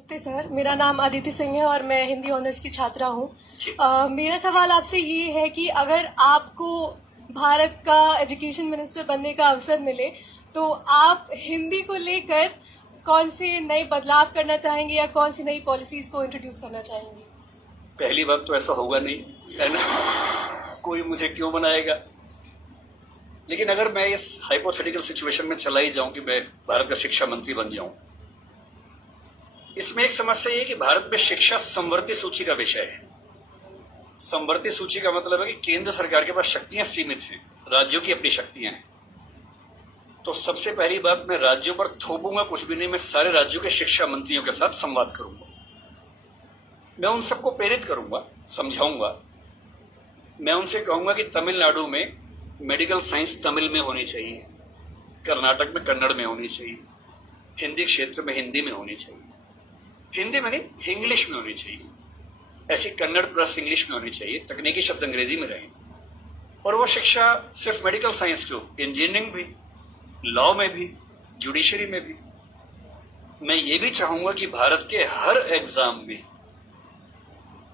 नमस्ते सर, मेरा नाम अदिति सिंह है और मैं हिंदी ऑनर्स की छात्रा हूँ। मेरा सवाल आपसे ये है कि अगर आपको भारत का एजुकेशन मिनिस्टर बनने का अवसर मिले तो आप हिंदी को लेकर कौन से नए बदलाव करना चाहेंगे या कौन सी नई पॉलिसीज को इंट्रोड्यूस करना चाहेंगे? पहली बात तो ऐसा होगा नहीं, है ना? कोई मुझे क्यों बनाएगा। लेकिन अगर मैं इस हाइपोथेटिकल सिचुएशन में चला ही जाऊं कि मैं भारत का शिक्षा मंत्री बन जाऊं, इसमें एक समस्या ये कि भारत में शिक्षा समवर्ती सूची का विषय है। समवर्ती सूची का मतलब है कि केंद्र सरकार के पास शक्तियां सीमित हैं, राज्यों की अपनी शक्तियां हैं। तो सबसे पहली बात, मैं राज्यों पर थोपूंगा कुछ भी नहीं, मैं सारे राज्यों के शिक्षा मंत्रियों के साथ संवाद करूंगा। मैं उन सबको प्रेरित करूंगा, समझाऊंगा। मैं उनसे कहूंगा कि तमिलनाडु में मेडिकल साइंस तमिल में होनी चाहिए, कर्नाटक में कन्नड़ में होनी चाहिए, हिंदी क्षेत्र में हिंदी में होनी चाहिए, हिंदी में नहीं इंग्लिश में होनी चाहिए, ऐसी कन्नड़ प्लस इंग्लिश में होनी चाहिए, तकनीकी शब्द अंग्रेजी में रहें। और वो शिक्षा सिर्फ मेडिकल साइंस क्यों, इंजीनियरिंग भी, लॉ में भी, जुडिशरी में भी। मैं ये भी चाहूंगा कि भारत के हर एग्जाम में,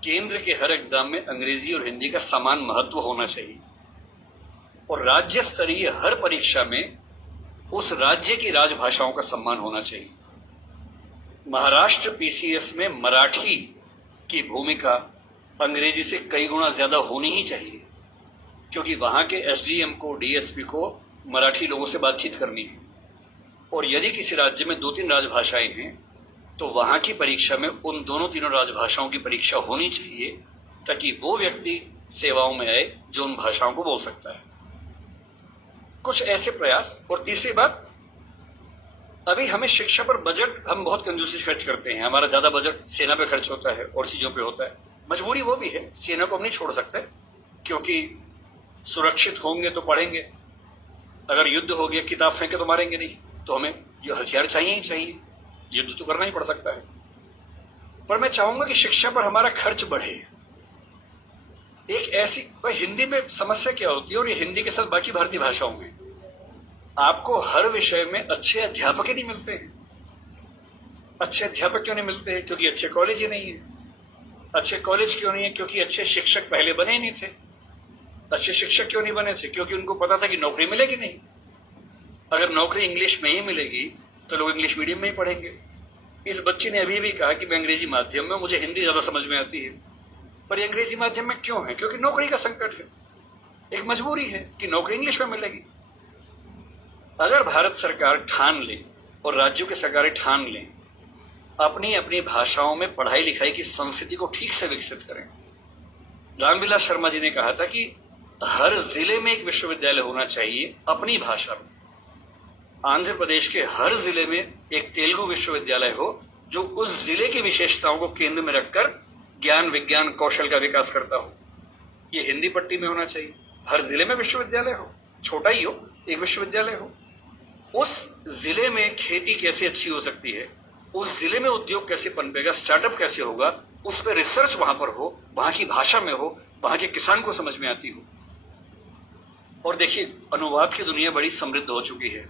केंद्र के हर एग्जाम में अंग्रेजी और हिंदी का समान महत्व होना चाहिए। और राज्य स्तरीय हर परीक्षा में उस राज्य की राजभाषाओं का सम्मान होना चाहिए। महाराष्ट्र पीसीएस में मराठी की भूमिका अंग्रेजी से कई गुना ज्यादा होनी ही चाहिए, क्योंकि वहां के एसडीएम को, डीएसपी को मराठी लोगों से बातचीत करनी है। और यदि किसी राज्य में 2-3 राजभाषाएं हैं तो वहां की परीक्षा में उन दोनों तीनों राजभाषाओं की परीक्षा होनी चाहिए, ताकि वो व्यक्ति सेवाओं में आए जो उन भाषाओं को बोल सकता है। कुछ ऐसे प्रयास। और तीसरी बात, अभी हमें शिक्षा पर बजट हम बहुत कंजूसी खर्च करते हैं। हमारा ज्यादा बजट सेना पे खर्च होता है और चीजों पे होता है। मजबूरी वो भी है, सेना को हम नहीं छोड़ सकते, क्योंकि सुरक्षित होंगे तो पढ़ेंगे, अगर युद्ध हो गया किताब फेंके तो मारेंगे नहीं, तो हमें ये हथियार चाहिए ही चाहिए, युद्ध तो करना ही पड़ सकता है। पर मैं चाहूंगा कि शिक्षा पर हमारा खर्च बढ़े। एक ऐसी हिंदी में समस्या क्या होती है, और ये हिंदी के साथ बाकी भारतीय भाषाओं में, आपको हर विषय में अच्छे अध्यापक ही नहीं मिलते हैं। अच्छे अध्यापक क्यों नहीं मिलते हैं? क्योंकि अच्छे कॉलेज ही नहीं है। अच्छे कॉलेज क्यों नहीं है? क्योंकि अच्छे शिक्षक पहले बने ही नहीं थे। अच्छे शिक्षक क्यों नहीं बने थे? क्योंकि उनको पता था कि नौकरी मिलेगी नहीं। अगर नौकरी इंग्लिश में ही मिलेगी तो लोग इंग्लिश मीडियम में ही पढ़ेंगे। इस बच्ची ने अभी भी कहा कि मैं अंग्रेजी माध्यम में, मुझे हिंदी ज्यादा समझ में आती है। पर ये अंग्रेजी माध्यम में क्यों है? क्योंकि नौकरी का संकट है, एक मजबूरी है कि नौकरी इंग्लिश में मिलेगी। अगर भारत सरकार ठान ले और राज्यों की सरकारें ठान लें, अपनी अपनी भाषाओं में पढ़ाई लिखाई की संस्कृति को ठीक से विकसित करें। रामविलास शर्मा जी ने कहा था कि हर जिले में एक विश्वविद्यालय होना चाहिए अपनी भाषा में। आंध्र प्रदेश के हर जिले में एक तेलुगु विश्वविद्यालय हो, जो उस जिले की विशेषताओं को केंद्र में रखकर ज्ञान, विज्ञान, कौशल का विकास करता हो। ये हिंदी पट्टी में होना चाहिए। हर जिले में विश्वविद्यालय हो, छोटा ही हो, एक विश्वविद्यालय हो। उस जिले में खेती कैसे अच्छी हो सकती है, उस जिले में उद्योग कैसे पनपेगा, स्टार्टअप कैसे होगा, उस पर रिसर्च वहां पर हो, वहां की भाषा में हो, वहां के किसान को समझ में आती हो। और देखिए, अनुवाद की दुनिया बड़ी समृद्ध हो चुकी है।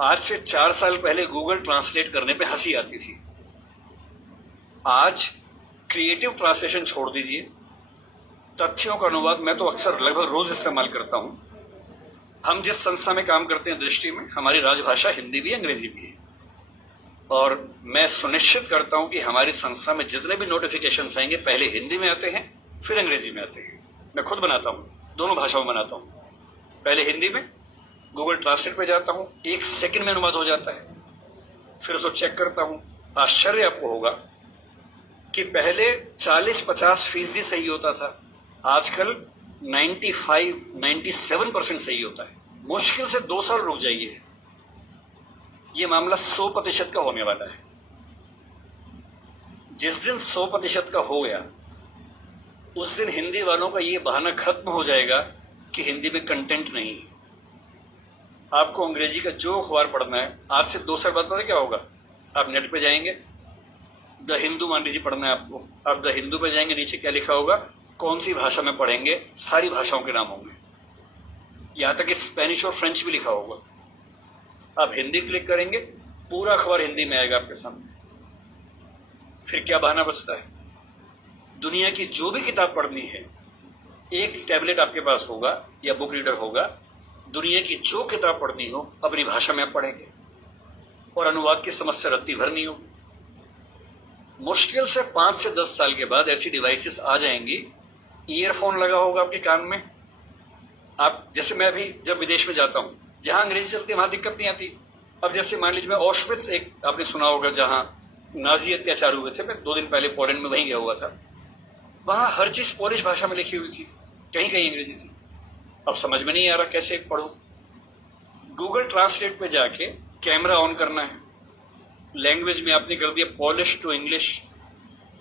आज से 4 साल पहले गूगल ट्रांसलेट करने पे हंसी आती थी। आज क्रिएटिव ट्रांसलेशन छोड़ दीजिए, तथ्यों का अनुवाद मैं तो अक्सर लगभग रोज इस्तेमाल करता हूं। हम जिस संस्था में काम करते हैं दृष्टि में, हमारी राजभाषा हिंदी भी, अंग्रेजी भी है। और मैं सुनिश्चित करता हूं कि हमारी संस्था में जितने भी नोटिफिकेशन आएंगे पहले हिंदी में आते हैं, फिर अंग्रेजी में आते हैं। मैं खुद बनाता हूं, दोनों भाषाओं में बनाता हूं। पहले हिंदी में, गूगल ट्रांसलेट पे जाता हूं, 1 सेकंड में अनुवाद हो जाता है। फिर उसको चेक करता हूं। आश्चर्य आपको होगा कि पहले 40-50% सही होता था, आजकल 95-97% सही होता है। मुश्किल से 2 साल रुक जाइए, ये मामला 100% का होने वाला है। जिस दिन 100% का हो गया, उस दिन हिंदी वालों का ये बहाना खत्म हो जाएगा कि हिंदी में कंटेंट नहीं है। आपको अंग्रेजी का जो अखबार पढ़ना है, आज से 2 साल बाद पता क्या होगा? आप नेट पे जाएंगे, द हिंदू मान लीजिए पढ़ना है आपको, आप द हिंदू पे जाएंगे, नीचे क्या लिखा होगा, कौन सी भाषा में पढ़ेंगे, सारी भाषाओं के नाम होंगे, यहां तक कि स्पेनिश और फ्रेंच भी लिखा होगा। आप हिंदी क्लिक करेंगे, पूरा अखबार हिंदी में आएगा आपके सामने। फिर क्या बहाना बचता है? दुनिया की जो भी किताब पढ़नी है, एक टैबलेट आपके पास होगा या बुक रीडर होगा, दुनिया की जो किताब पढ़नी हो अपनी भाषा में आप पढ़ेंगे और अनुवाद की समस्या रत्ती भर नहीं होगी। मुश्किल से 5 से 10 साल के बाद ऐसी डिवाइसेस आ जाएंगी, ईयरफोन लगा होगा आपके कान में, आप जैसे मैं अभी जब विदेश में जाता हूं, जहां अंग्रेजी चलती है वहां दिक्कत नहीं आती। अब जैसे मान लीजिए मैं ऑशविट्ज, एक आपने सुना होगा जहां नाजी अत्याचार हुए थे, मैं 2 दिन पहले पोलैंड में वहीं गया हुआ था, वहां हर चीज पोलिश भाषा में लिखी हुई थी, कहीं कहीं अंग्रेजी थी। अब समझ में नहीं आ रहा कैसे पढ़ूं। गूगल ट्रांसलेट पे जाके कैमरा ऑन करना है, लैंग्वेज में आपने कर दिया पॉलिश टू इंग्लिश,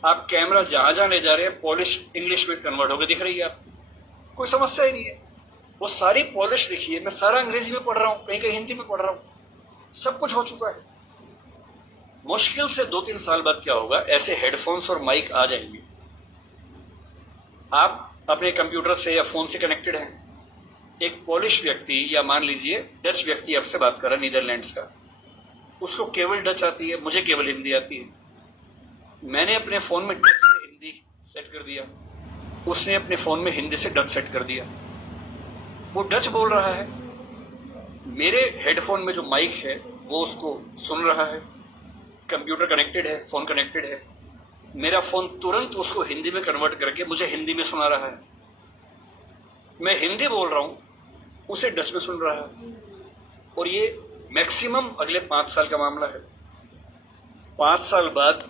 आप कैमरा जहां जहां ले जा रहे हैं पॉलिश इंग्लिश में कन्वर्ट होकर दिख रही है आपको, कोई समस्या ही नहीं है। वो सारी पॉलिश लिखी है, मैं सारा अंग्रेजी में पढ़ रहा हूं, कहीं कहीं हिंदी में पढ़ रहा हूं, सब कुछ हो चुका है। मुश्किल से 2-3 साल बाद क्या होगा, ऐसे हेडफोन्स और माइक आ जाएंगे, आप अपने कंप्यूटर से या फोन से कनेक्टेड हैं, एक पॉलिश व्यक्ति या मान लीजिए डच व्यक्ति आपसे बात कर रहा है नीदरलैंड्स का, उसको केवल डच आती है, मुझे केवल हिंदी आती है। मैंने अपने फोन में डच से हिंदी सेट कर दिया, उसने अपने फोन में हिंदी से डच सेट कर दिया, वो डच बोल रहा है, मेरे हेडफोन में जो माइक है वो उसको सुन रहा है, कंप्यूटर कनेक्टेड है, फोन कनेक्टेड है, मेरा फोन तुरंत उसको हिंदी में कन्वर्ट करके मुझे हिंदी में सुना रहा है। मैं हिंदी बोल रहा हूं, उसे डच में सुन रहा है। और ये मैक्सिमम अगले 5 साल का मामला है। 5 साल बाद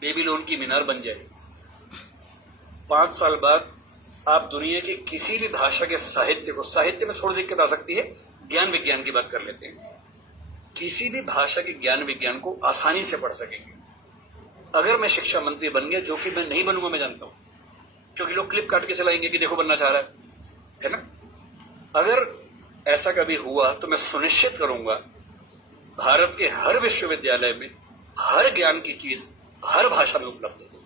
बेबीलोन की मीनार बन जाएगी। 5 साल बाद आप दुनिया की किसी भी भाषा के साहित्य को, साहित्य में थोड़ी दिक्कत आ सकती है, ज्ञान विज्ञान की बात कर लेते हैं, किसी भी भाषा के ज्ञान विज्ञान को आसानी से पढ़ सकेंगे। अगर मैं शिक्षा मंत्री बन गया, जो कि मैं नहीं बनूंगा, मैं जानता हूं, क्योंकि लोग क्लिप काट के चलाएंगे कि देखो बनना चाह रहा है ना। अगर ऐसा कभी हुआ तो मैं सुनिश्चित करूंगा भारत के हर विश्वविद्यालय में हर ज्ञान की चीज हर भाषा में उपलब्ध हो।